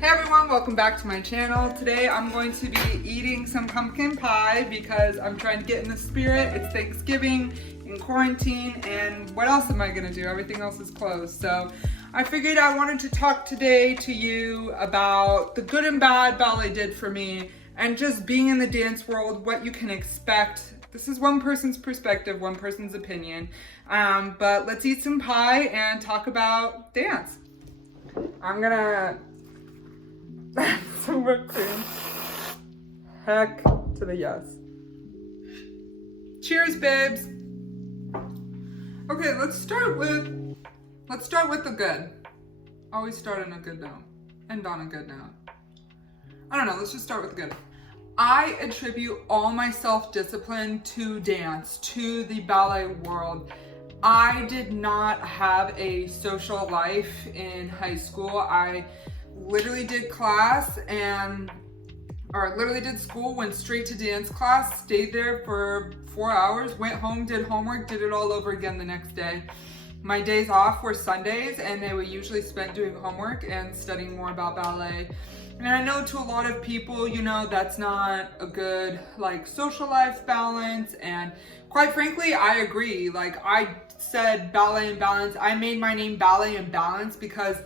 Hey everyone, welcome back to my channel. Today I'm going to be eating some pumpkin pie because I'm trying to get in the spirit. It's Thanksgiving in quarantine, and what else am I gonna do? Everything else is closed. So I figured I wanted to talk today to you about the good and bad ballet did for me and just being in the dance world, what you can expect. This is one person's perspective, one person's opinion. But let's eat some pie and talk about dance. I'm gonna some whipped cream. Heck to the yes. Cheers, babes. Okay, let's start with the good. Always start on a good note. End on a good note. I don't know, let's just start with the good. I attribute all my self-discipline to dance, to the ballet world. I did not have a social life in high school. I literally did school, went straight to dance class, stayed there for 4 hours, went home, did homework, did it all over again the next day. My days off were Sundays, and they were usually spent doing homework and studying more about ballet. And I know to a lot of people, you know, that's not a good social life balance, and quite frankly, I agree. I said ballet and balance. I made my name Ballet and Balance because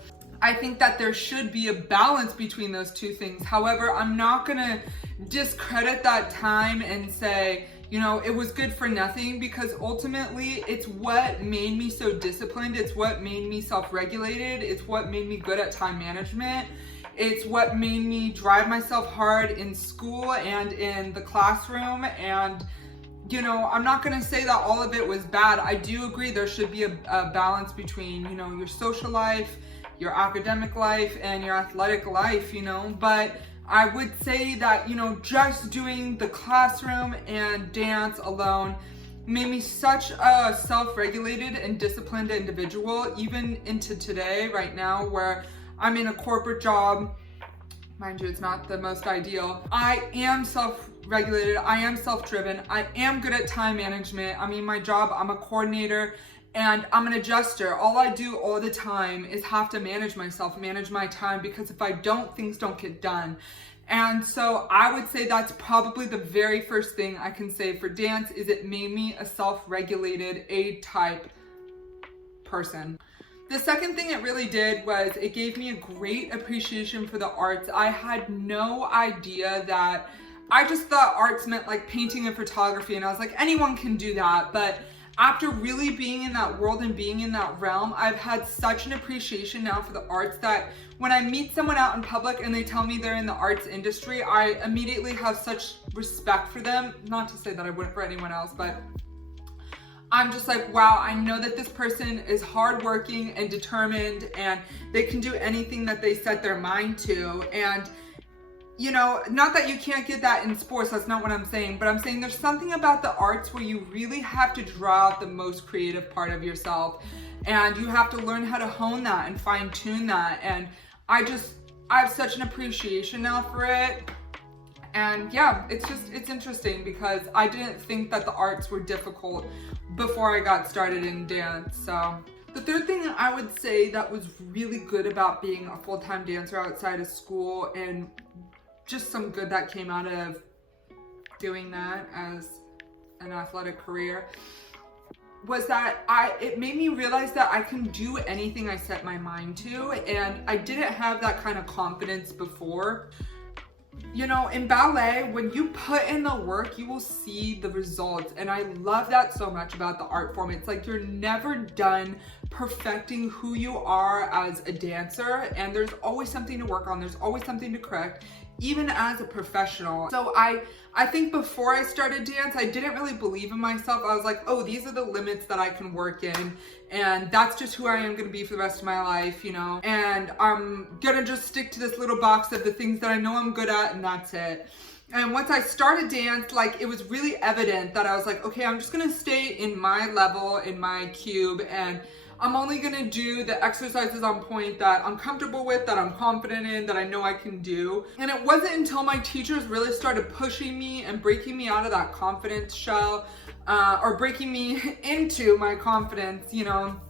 I think that there should be a balance between those two things. However, I'm not gonna discredit that time and say, you know, it was good for nothing, because ultimately it's what made me so disciplined. It's what made me self-regulated. It's what made me good at time management. It's what made me drive myself hard in school and in the classroom. And you know, I'm not gonna say that all of it was bad. I do agree there should be a balance between, you know, your social life, your academic life, and your athletic life, you know. But I would say that, you know, just doing the classroom and dance alone made me such a self-regulated and disciplined individual, even into today, right now, where I'm in a corporate job. Mind you, it's not the most ideal. I am self-regulated, I am self-driven, I am good at time management. I mean, my job, I'm a coordinator, and I'm an adjuster. All I do all the time is have to manage myself, manage my time, because if I don't, things don't get done. And so I would say that's probably the very first thing I can say for dance, is it made me a self-regulated A-type person. The second thing it really did was it gave me a great appreciation for the arts. I had no idea that, I just thought arts meant like painting and photography, and I was like, anyone can do that. But after really being in that world and being in that realm, I've had such an appreciation now for the arts that when I meet someone out in public and they tell me they're in the arts industry, I immediately have such respect for them. Not to say that I wouldn't for anyone else, but I'm just like, wow, I know that this person is hardworking and determined, and they can do anything that they set their mind to. And you know, not that you can't get that in sports, that's not what I'm saying, but I'm saying there's something about the arts where you really have to draw out the most creative part of yourself, and you have to learn how to hone that and fine tune that. And I have such an appreciation now for it. And yeah, it's interesting because I didn't think that the arts were difficult before I got started in dance. So the third thing I would say that was really good about being a full-time dancer outside of school, and just some good that came out of doing that as an athletic career, was that it made me realize that I can do anything I set my mind to, and I didn't have that kind of confidence before. You know, in ballet, when you put in the work, you will see the results. And I love that so much about the art form. It's like you're never done perfecting who you are as a dancer, and there's always something to work on. There's always something to correct, even as a professional. So I think before I started dance, I didn't really believe in myself. I was like, oh, these are the limits that I can work in, and that's just who I am gonna be for the rest of my life, you know? And I'm gonna just stick to this little box of the things that I know I'm good at, and that's it. And once I started dance, it was really evident that I was like, okay, I'm just gonna stay in my level, in my cube, and I'm only gonna do the exercises on point that I'm comfortable with, that I'm confident in, that I know I can do. And it wasn't until my teachers really started pushing me and breaking me out of that confidence shell, or breaking me into my confidence, you know,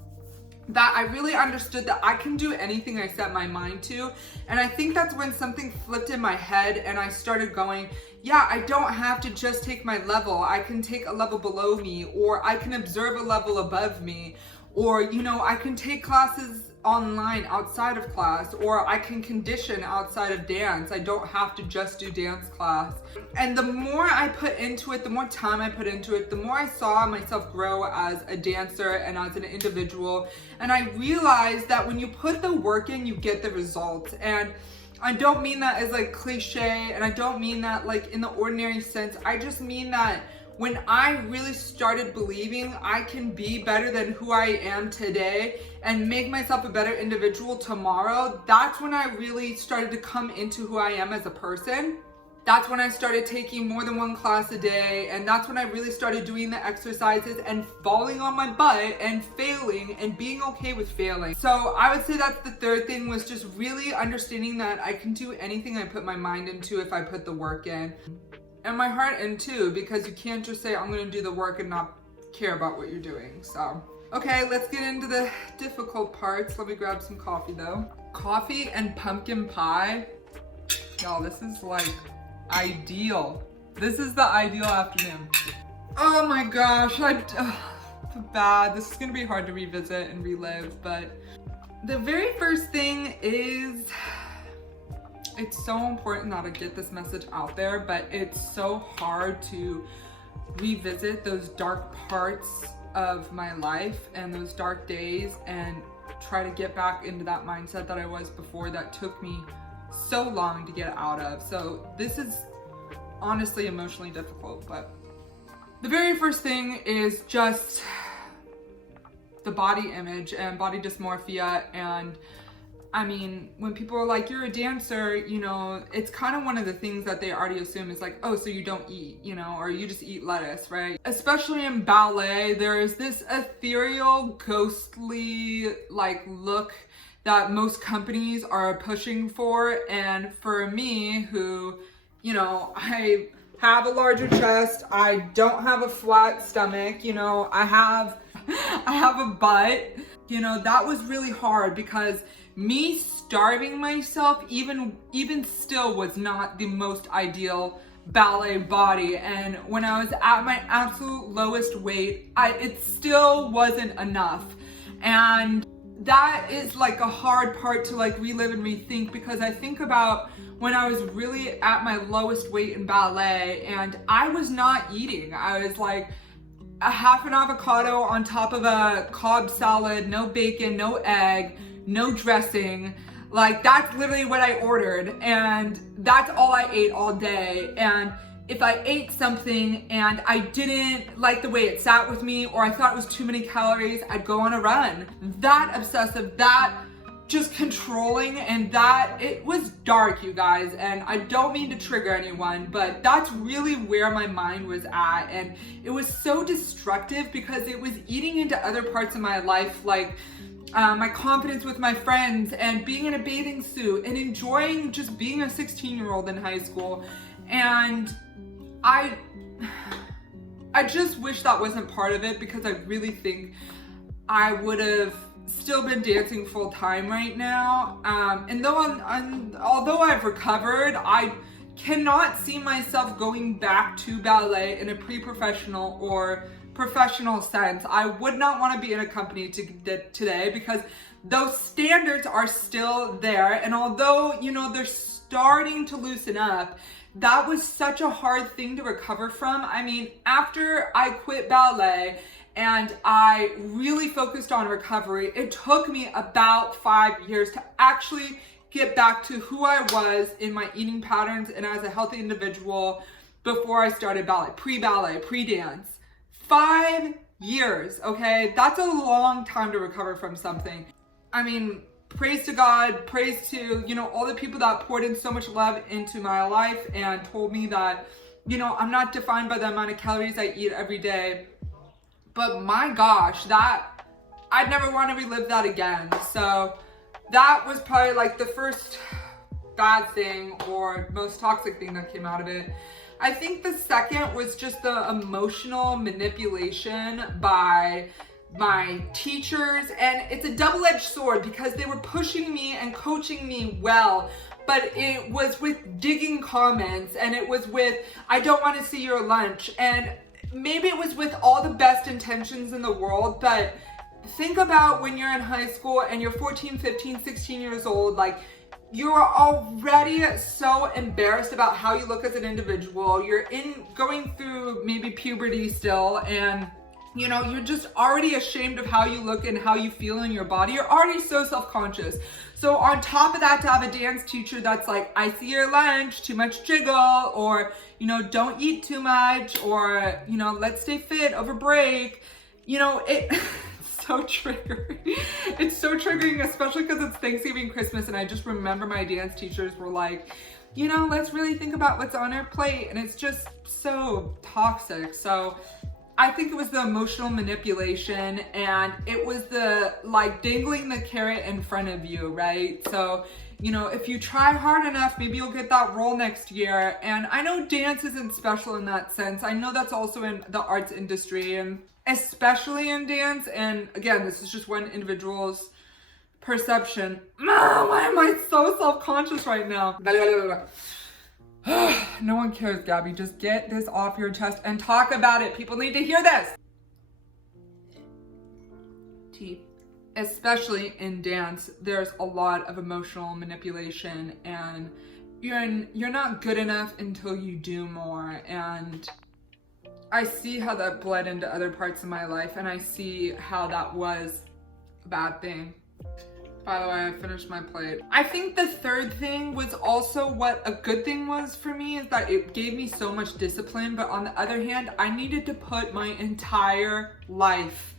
that I really understood that I can do anything I set my mind to. And I think that's when something flipped in my head and I started going, yeah, I don't have to just take my level. I can take a level below me, or I can observe a level above me, or, you know, I can take classes online outside of class, or I can condition outside of dance. I don't have to just do dance class. And the more I put into it, the more time I put into it, the more I saw myself grow as a dancer and as an individual. And I realized that when you put the work in, you get the results. And I don't mean that as like cliche, and I don't mean that like in the ordinary sense. I just mean that when I really started believing I can be better than who I am today and make myself a better individual tomorrow, that's when I really started to come into who I am as a person. That's when I started taking more than one class a day, and that's when I really started doing the exercises and falling on my butt and failing and being okay with failing. So I would say that's the third thing, was just really understanding that I can do anything I put my mind into if I put the work in. And my heart in too, because you can't just say, I'm gonna do the work and not care about what you're doing. So, okay, let's get into the difficult parts. Let me grab some coffee though. Coffee and pumpkin pie. Y'all, this is like ideal. This is the ideal afternoon. Oh my gosh, bad. This is gonna be hard to revisit and relive, but the very first thing is, it's so important that I get this message out there, but it's so hard to revisit those dark parts of my life and those dark days and try to get back into that mindset that I was before that took me so long to get out of. So this is honestly emotionally difficult, but the very first thing is just the body image and body dysmorphia. And I mean, when people are like, you're a dancer, you know, it's kind of one of the things that they already assume is like, oh, so you don't eat, you know, or you just eat lettuce, right? Especially in ballet, there is this ethereal, ghostly, like, look that most companies are pushing for. And for me, who, you know, I have a larger chest, I don't have a flat stomach, you know, I have a butt, you know, that was really hard, because me starving myself even still was not the most ideal ballet body. And when I was at my absolute lowest weight, it still wasn't enough. And that is like a hard part to like relive and rethink, because I think about when I was really at my lowest weight in ballet and I was not eating. I was like a half an avocado on top of a Cobb salad, no bacon, no egg, no dressing. Like, that's literally what I ordered, and that's all I ate all day. And if I ate something and I didn't like the way it sat with me, or I thought it was too many calories, I'd go on a run. That obsessive, that just controlling, and that, it was dark, you guys. And I don't mean to trigger anyone, but that's really where my mind was at. And it was so destructive because it was eating into other parts of my life, like my confidence with my friends, and being in a bathing suit, and enjoying just being a 16-year-old in high school. And I just wish that wasn't part of it, because I really think I would have still been dancing full time right now. And although I've recovered, I cannot see myself going back to ballet in a pre-professional or professional sense. I would not want to be in a company today, because those standards are still there. And although, you know, they're starting to loosen up, that was such a hard thing to recover from. I mean, after I quit ballet and I really focused on recovery, it took me about 5 years to actually get back to who I was in my eating patterns and as a healthy individual before I started ballet, pre-ballet, pre-dance. 5 years, okay? That's a long time to recover from something. I mean, praise to God, praise to, you know, all the people that poured in so much love into my life and told me that, you know, I'm not defined by the amount of calories I eat every day. But my gosh, that, I'd never want to relive that again. So that was probably like the first bad thing or most toxic thing that came out of it. I think the second was just the emotional manipulation by my teachers, and it's a double-edged sword because they were pushing me and coaching me well, but it was with digging comments, and it was with, I don't want to see your lunch, and maybe it was with all the best intentions in the world, but think about when you're in high school and you're 14, 15, 16 years old, like, you're already so embarrassed about how you look as an individual. You're going through maybe puberty still, and you know, you're just already ashamed of how you look and how you feel in your body. You're already so self-conscious. So on top of that, to have a dance teacher that's like, I see your lunch, too much jiggle, or, you know, don't eat too much, or, you know, let's stay fit over break, you know, it's so triggering. It's so triggering, especially because it's Thanksgiving, Christmas, and I just remember my dance teachers were like, you know, let's really think about what's on our plate, and it's just so toxic. So I think it was the emotional manipulation, and it was the like dangling the carrot in front of you, right? So, you know, if you try hard enough, maybe you'll get that role next year. And I know dance isn't special in that sense. I know that's also in the arts industry, and especially in dance. And again, this is just one individual's perception. Why am I so self-conscious right now? No one cares, Gabby. Just get this off your chest and talk about it. People need to hear this. Especially in dance, there's a lot of emotional manipulation, and you're not good enough until you do more. And I see how that bled into other parts of my life, and I see how that was a bad thing. By the way, I finished my plate. I think the third thing was also what a good thing was for me, is that it gave me so much discipline, but on the other hand, I needed to put my entire life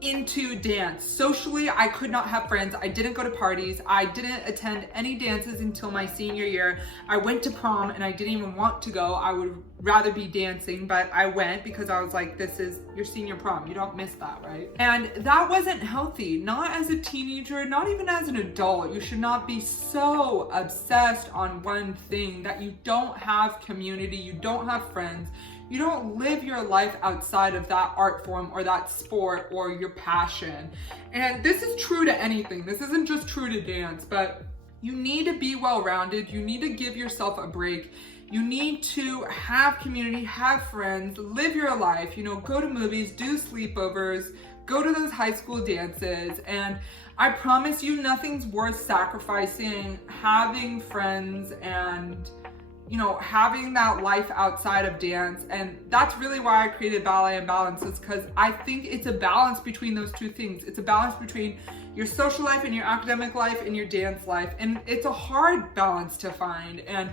into dance. Socially, I could not have friends. I didn't go to parties. I didn't attend any dances until my senior year. I went to prom and I didn't even want to go. I would rather be dancing, but I went because I was like, this is your senior prom. You don't miss that, right? And that wasn't healthy. Not as a teenager, not even as an adult. You should not be so obsessed on one thing that you don't have community, you don't have friends, you don't live your life outside of that art form or that sport or your passion. And this is true to anything. This isn't just true to dance, but you need to be well-rounded. You need to give yourself a break. You need to have community, have friends, live your life, you know, go to movies, do sleepovers, go to those high school dances. And I promise you, nothing's worth sacrificing having friends and, you know, having that life outside of dance. And that's really why I created Ballet and Balance, is because I think it's a balance between those two things. It's a balance between your social life and your academic life and your dance life. And it's a hard balance to find. And,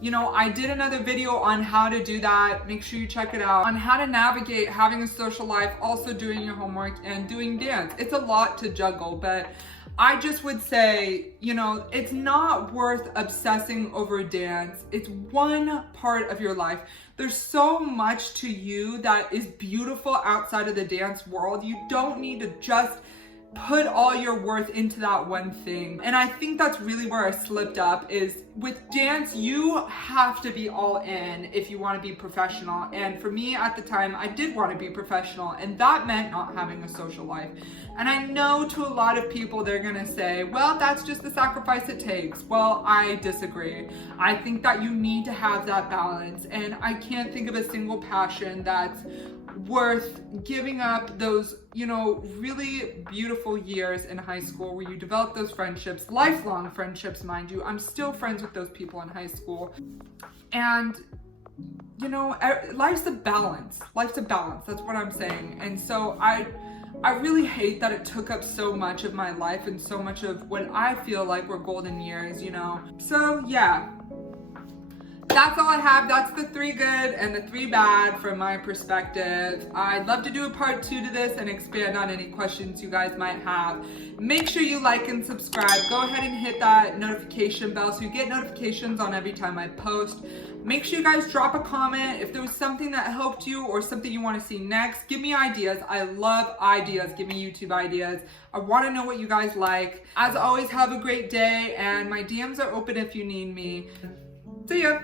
you know, I did another video on how to do that. Make sure you check it out, on how to navigate having a social life, also doing your homework and doing dance. It's a lot to juggle, but I just would say, you know, it's not worth obsessing over dance. It's one part of your life. There's so much to you that is beautiful outside of the dance world. You don't need to just put all your worth into that one thing. And I think that's really where I slipped up, is with dance, you have to be all in if you want to be professional. And for me at the time, I did want to be professional, and that meant not having a social life. And I know to a lot of people, they're gonna say, well, that's just the sacrifice it takes. Well, I disagree. I think that you need to have that balance. And I can't think of a single passion that's worth giving up those, you know, really beautiful years in high school where you develop those friendships, lifelong friendships, mind you. I'm still friends with those people in high school. And, you know, life's a balance. Life's a balance. That's what I'm saying. And so I really hate that it took up so much of my life and so much of what I feel like were golden years, you know. So yeah, that's all I have. That's the 3 good and the 3 bad from my perspective. I'd love to do a part 2 to this and expand on any questions you guys might have. Make sure you like and subscribe. Go ahead and hit that notification bell so you get notifications on every time I post. Make sure you guys drop a comment if there was something that helped you or something you want to see next. Give me ideas. I love ideas. Give me YouTube ideas. I want to know what you guys like. As always, have a great day, and my DMs are open if you need me. See ya.